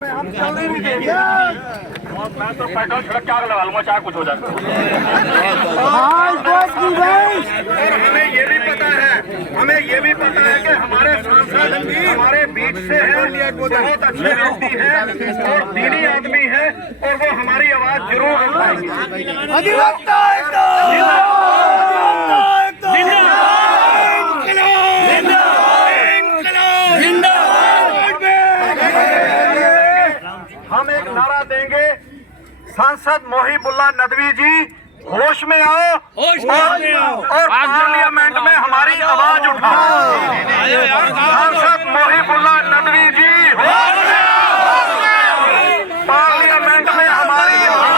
हम चलने नहीं देंगे। मैं तो पेट्रोल छिड़क के आग लगा लूंगा चाहे कुछ हो जाए। और हमें ये भी पता है कि हमारे सांसद हमारे बीच से है, बहुत अच्छे व्यक्ति है और दीनी आदमी है और वो हमारी आवाज जरूर उठाएंगे। हम एक नारा देंगे, सांसद मोहिबुल्लाह नदवी जी होश में आओ और पार्लियामेंट में हमारी आवाज उठाओ। सांसद मोहिबुल्लाह नदवी जी होश में आओ, पार्लियामेंट में हमारी आवाज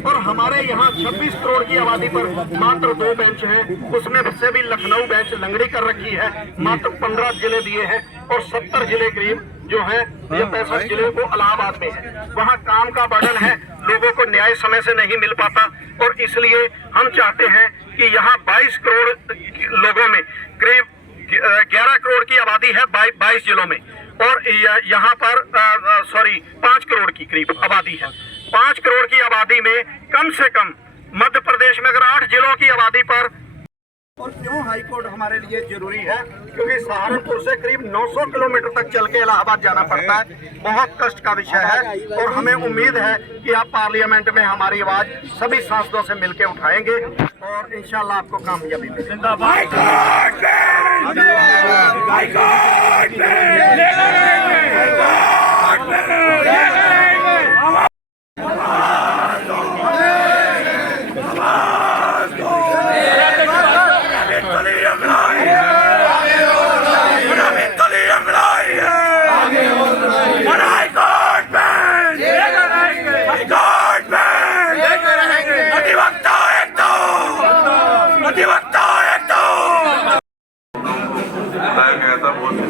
और हमारे यहाँ 26 करोड़ की आबादी पर मात्र 2 बेंच हैं, उसमें से भी लखनऊ बेंच लंगड़ी कर रखी है। मात्र 15 जिले दिए हैं और 70 जिले करीब जो है ये 65 जिले वो इलाहाबाद में है। वहाँ काम का बर्डन है, लोगों को न्याय समय से नहीं मिल पाता और इसलिए हम चाहते हैं कि यहाँ 22 करोड़ लोगों में करीब 11 करोड़ की आबादी है 22 जिलों में और यहाँ पर 5 करोड़ की करीब आबादी है। 5 करोड़ की आबादी में कम से कम मध्य प्रदेश में अगर 8 जिलों की आबादी पर, और क्यों हाई कोर्ट हमारे लिए जरूरी है, क्योंकि सहारनपुर से करीब 900 किलोमीटर तक चल के इलाहाबाद जाना पड़ता है। बहुत कष्ट का विषय है और हमें उम्मीद है कि आप पार्लियामेंट में हमारी आवाज सभी सांसदों से मिलकर उठाएंगे और इंशाल्लाह आपको कामयाबी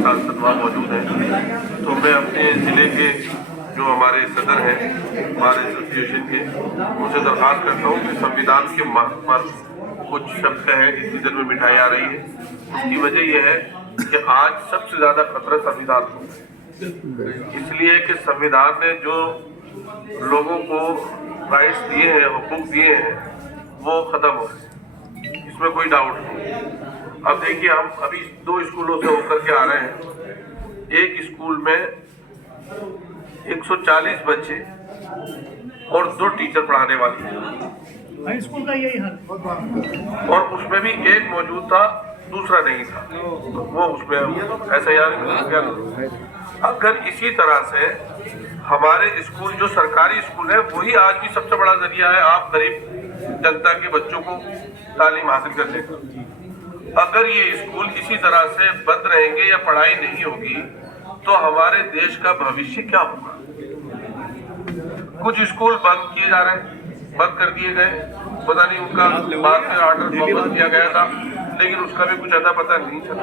सांसद वहाँ मौजूद हैं। तो मैं अपने ज़िले के जो हमारे सदर हैं हमारे एसोसिएशन के, उनसे दरख्वास्त करता हूँ कि संविधान के पर कुछ शब्द हैं इस सीजन में मिठाई आ रही है। उसकी वजह यह है कि आज सबसे ज़्यादा खतरा संविधान को, इसलिए कि संविधान ने जो लोगों को राइट्स दिए हैं, हुकूक दिए हैं, वो ख़त्म हो गए, इसमें कोई डाउट नहीं। अब देखिए, हम अभी 2 स्कूलों से होकर के आ रहे हैं। एक स्कूल में 140 बच्चे और 2 टीचर पढ़ाने वाली है। स्कूल का यही हाल, और उसमें भी एक मौजूद था, दूसरा नहीं था, तो वो उसमें SIR। अगर इसी तरह से हमारे स्कूल जो सरकारी स्कूल है वही आज भी सबसे बड़ा जरिया है आप गरीब जनता के बच्चों को तालीम हासिल करने का। अगर ये स्कूल इसी तरह से बंद रहेंगे या पढ़ाई नहीं होगी तो हमारे देश का भविष्य क्या होगा। कुछ स्कूल बंद किए जा रहे हैं, बंद कर दिए गए, पता नहीं उनका बाद में ऑर्डर वापस किया गया था, लेकिन उसका भी कुछ अता पता नहीं चला।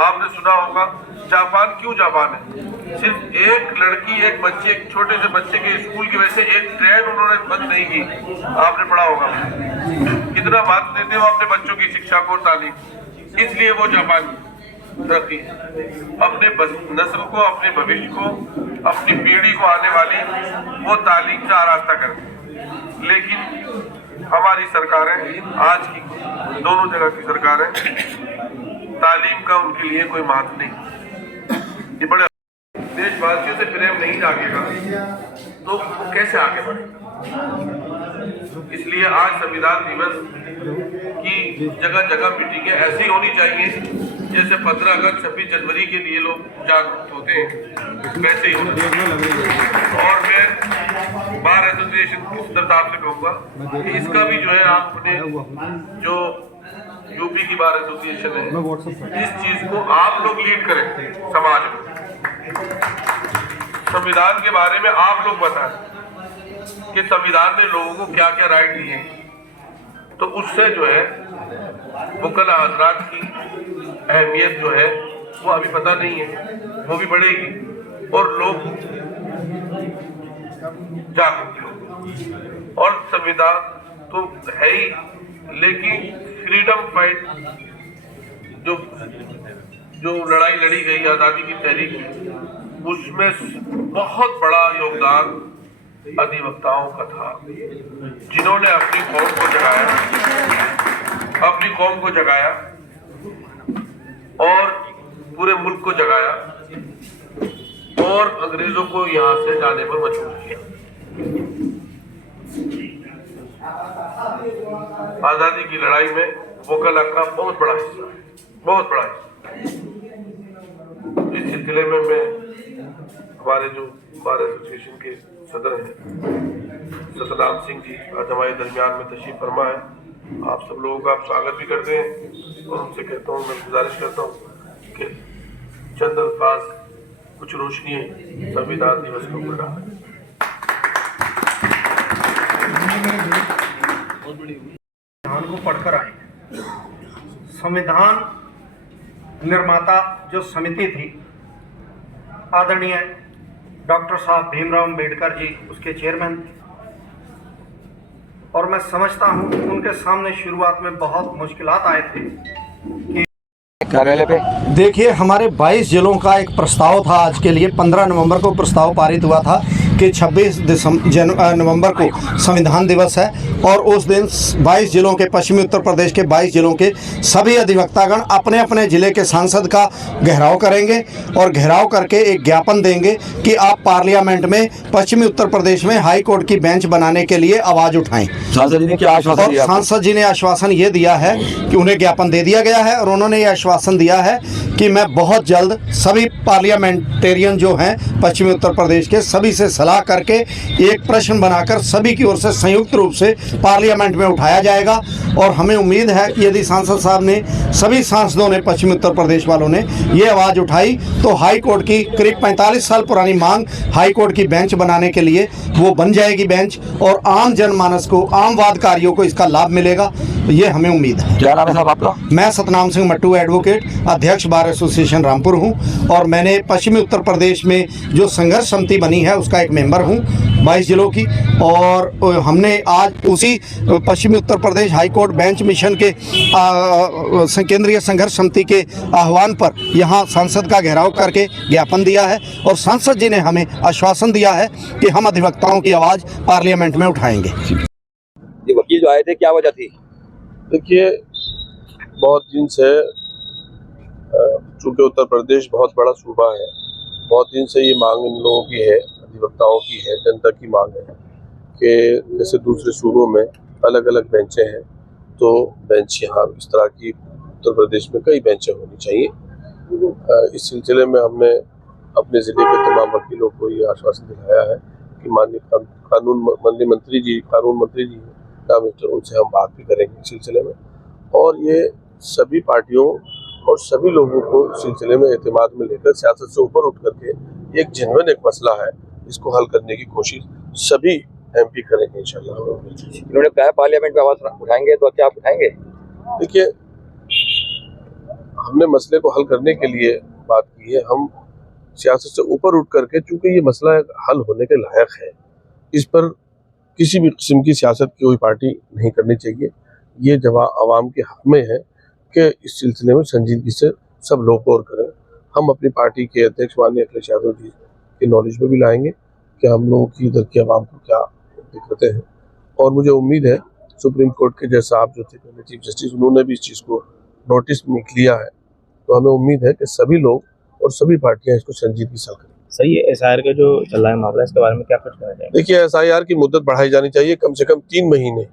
आपने सुना होगा जापान, क्यों जापान है, सिर्फ एक लड़की, एक बच्चे, एक छोटे से बच्चे के स्कूल की वजह से एक ट्रेन उन्होंने बंद नहीं की। आपने पढ़ा होगा कितना बात देते हो अपने बच्चों की शिक्षा को, तालीम, इसलिए वो जापान तरक्की अपने नस्ल को, अपने भविष्य को, अपनी पीढ़ी को आने वाली वो तालीम का आरास्ता करते। लेकिन हमारी सरकारें, आज की दोनों जगह की सरकारें, तालीम का उनके लिए कोई महत्व नहीं। ये बड़े देशवासियों से प्रेम नहीं जागेगा तो वो कैसे आगे बढ़े। इसलिए आज संविधान दिवस की जगह जगह मीटिंगें ऐसी होनी चाहिए जैसे 15 अगस्त 26 जनवरी के लिए लोग जागरूक होते हैं, वैसे ही होना चाहिए। और मैं बार एसोसिएशन की सदस्यता से कहूँगा कि इसका भी जो है आप अपने जो यूपी की बार एसोसिएशन है इस चीज को आप लोग लीड करें समाज में। संविधान के बारे में आप लोग बताएं कि संविधान ने लोगों को क्या क्या राइट दिए हैं, तो उससे जो है वकला हजरात की अहमियत जो है वो अभी पता नहीं है, वो भी बढ़ेगी और लोग जागरूक होंगे। और संविधान तो है ही, लेकिन फ्रीडम फाइट जो लड़ाई लड़ी गई आज़ादी की तहरीक में, उसमें बहुत बड़ा योगदान अधिवक्ताओं का था, जिन्होंने अपनी कौम को जगाया और पूरे मुल्क को जगाया और अंग्रेजों को यहाँ से जाने पर मजबूर किया। आजादी की लड़ाई में वकला का बहुत बड़ा हिस्सा है, बहुत बड़ा हिस्सा। इस सिलसिले में मैं हमारे जो बार एसोसिएशन के सदर हैं सतनाम सिंह जी आज हमारे दरमियान में तशरीफ फरमा है, आप सब लोगों का स्वागत भी करते हैं और उनसे कहता हूँ, मैं गुजारिश करता हूँ कि चंद अल्फाज कुछ रोशनी संविधान दिवस के ऊपर डालें। संविधान को पढ़कर आए। संविधान निर्माता जो समिति थी आदरणीय डॉक्टर साहब भीमराव अम्बेडकर जी उसके चेयरमैन थे और मैं समझता हूं उनके सामने शुरुआत में बहुत मुश्किलात आए थे कि कार्यालय पे देखिए, हमारे 22 जिलों का एक प्रस्ताव था आज के लिए। 15 नवंबर को प्रस्ताव पारित हुआ था कि 26 नवंबर को संविधान दिवस है और उस दिन 22 जिलों के, पश्चिमी उत्तर प्रदेश के 22 जिलों के सभी अधिवक्तागण अपने अपने ज़िले के सांसद का घेराव करेंगे और घेराव करके एक ज्ञापन देंगे कि आप पार्लियामेंट में पश्चिमी उत्तर प्रदेश में हाई कोर्ट की बेंच बनाने के लिए आवाज़ उठाएं। सांसद जी ने क्या आश्वासन दिया? सांसद जी ने आश्वासन ये दिया है कि उन्हें ज्ञापन दे दिया गया है और उन्होंने ये आश्वासन दिया है कि मैं बहुत जल्द सभी पार्लियामेंटेरियन जो हैं पश्चिमी उत्तर प्रदेश के सभी से सलाह करके एक प्रश्न बनाकर सभी की ओर से संयुक्त रूप से पार्लियामेंट में उठाया जाएगा। और हमें उम्मीद है कि यदि सांसद साहब ने, सभी सांसदों ने, पश्चिमी उत्तर प्रदेश वालों ने ये आवाज़ उठाई तो हाई कोर्ट की करीब 45 साल पुरानी मांग हाई कोर्ट की बेंच बनाने के लिए वो बन जाएगी बेंच और आम जनमानस को, आम वादकारियों को इसका लाभ मिलेगा, ये हमें उम्मीद है। क्या नाम है साहब आपका? मैं सतनाम सिंह मट्टू एडवोकेट, अध्यक्ष बार एसोसिएशन रामपुर हूं और मैंने पश्चिमी उत्तर प्रदेश में जो संघर्ष समिति बनी है उसका एक मेंबर हूं 22 जिलों की। और हमने आज उसी पश्चिमी Uttar Pradesh high court bench mission के केंद्रीय संघर्ष समिति के आह्वान पर यहाँ सांसद का घेराव करके ज्ञापन दिया है और सांसद जी ने हमें आश्वासन दिया है कि हम अधिवक्ताओं की आवाज़ पार्लियामेंट में उठाएंगे। ये वकील जो आए थे, क्या वजह थी? देखिए, बहुत दिन से चूँकि उत्तर प्रदेश बहुत बड़ा सूबा है, बहुत दिन से ये मांग इन लोगों की है, अधिवक्ताओं की है, जनता की मांग है कि जैसे दूसरे सूबों में अलग अलग बेंचें हैं तो बेंच यहाँ इस तरह की उत्तर प्रदेश में कई बेंचें होनी चाहिए। इस सिलसिले में हमने अपने ज़िले के तमाम वकीलों को ये आश्वासन दिलाया है कि माननीय कानून मंत्री जी मिनिस्टर, उनसे हम बात भी करेंगे इस सिलसिले में और ये सभी पार्टियों और सभी लोगों को इस सिलसिले में एतमाद में लेकर सियासत से ऊपर उठ करके एक जेन्युइन एक मसला है, इसको हल करने की कोशिश सभी एमपी करेंगे इंशाल्लाह। इन्होंने कहा पार्लियामेंट में आवाज उठाएंगे, तो क्या आप उठाएंगे? देखिए, हमने मसले को हल करने के लिए बात की है, हम सियासत से ऊपर उठ करके, चूँकि ये मसला हल होने के लायक है, इस पर किसी भी किस्म की सियासत की कोई पार्टी नहीं करनी चाहिए। ये जवाब आवाम के हक में है कि इस सिलसिले में संजीदगी से सब लोग गौर करें। हम अपनी पार्टी के अध्यक्ष माननीय अखिलेश यादव जी के नॉलेज में भी लाएंगे कि हम लोगों की इधर की आवाम को क्या दिक्कतें हैं और मुझे उम्मीद है सुप्रीम कोर्ट के जैसा आप जो थे चीफ जस्टिस, उन्होंने भी इस चीज़ को नोटिस में लिया है, तो हमें उम्मीद है कि सभी लोग और सभी पार्टियां इसको संजीदगी से करें। सर ये एसआईआर का जो चल रहा है मामला, इसके बारे में क्या कुछ कहना चाहेंगे? देखिए, एसआईआर की मुद्दत बढ़ाई जानी चाहिए, कम से कम 3 महीने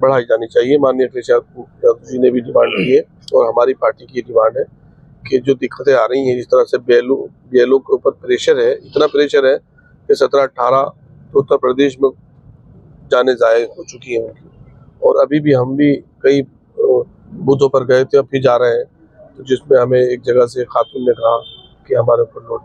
बढ़ाई जानी चाहिए। माननीय अखिलेश यादव जी ने भी डिमांड की है और हमारी पार्टी की डिमांड है कि जो दिक्कतें आ रही हैं, जिस तरह से बीएलओ के ऊपर प्रेशर है, इतना प्रेशर है कि 17-18 तो उत्तर प्रदेश में जाने जाए हो चुकी हैं उनकी, और अभी भी हम भी कई बूथों पर गए थे, अब भी जा रहे हैं, तो जिसमें हमें एक जगह से खातून ने कहा कि हमारे ऊपर नोट